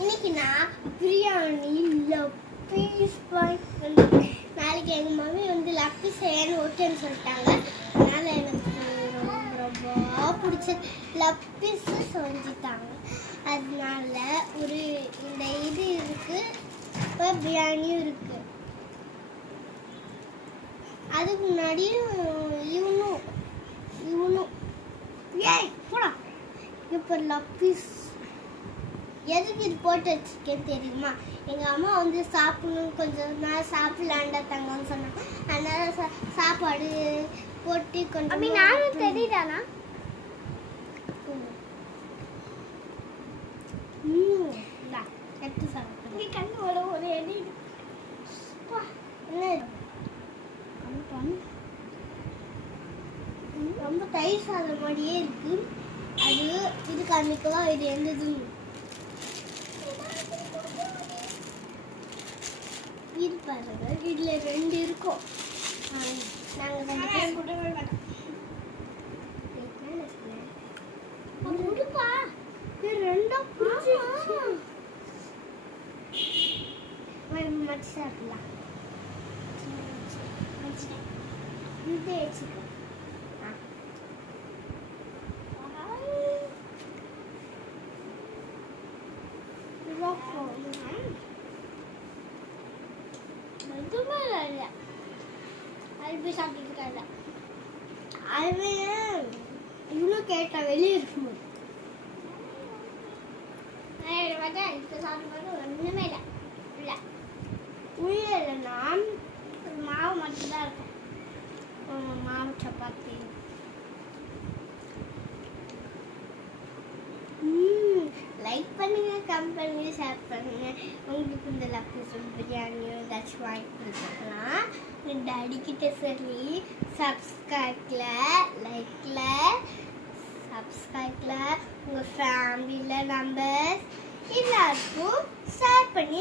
இன்னைக்கு நான் பிரியாணி லப்பீஸ் நாளைக்கு எங்கள் மம்மி வந்து லப்பி செய்யணும் ஓகேன்னு சொல்லிட்டாங்க. அதனால் எனக்கு ரொம்ப ரொம்ப பிடிச்ச லப்பீஸ் செஞ்சுட்டாங்க. அதனால ஒரு இந்த இது இருக்குது, இப்போ பிரியாணியும் இருக்குது. அதுக்கு முன்னாடியும் இவனும் ஏய் போடா இப்போ லப்பீஸ் எதுக்கு இது போட்டு வச்சுருக்கேன்னு தெரியுமா? எங்கள் அம்மா வந்து சாப்பிடணும், கொஞ்சம் நேரம் சாப்பிடலாண்டா தங்கன்னு சொன்னாங்க. அதனால சாப்பாடு போட்டு கொஞ்சம் நானும் தெரியுதானா எடுத்து சாப்பிட்டு கண்ணோட ஒரு எண்ணி ரொம்ப தயிர் சாதம் மாதிரியே இருக்கு. அது இது காமிக்கலாம், இது எந்ததும் இது பாருங்க, இதுல 2 இருக்கும். நாங்க முடிப்பா இது 2 மச்சு சாப்பிடலாம். இது வச்சுக்கோ. இவ்வளோ கேட்டா வெளியே இருக்கும்போது ஒண்ணுமே இல்லை உள்ள இல்லைன்னா மாவு மட்டும்தான் இருக்கும். மாவு சப்பாத்தி லைக் பண்ணுங்க, கமெண்ட் பண்ணுங்க, ஷேர் பண்ணுங்க. உங்களுக்கு இந்த லப்பீஸ் பிரியாணியோ ஏதாச்சும் வாங்கி கொடுத்துக்கலாம். என் டாடி கிட்ட சொல்லி சப்ஸ்கிரைப்ல உங்கள் ஃபேமிலியில் மெம்பர்ஸ் எல்லாருக்கும் ஷேர் பண்ணி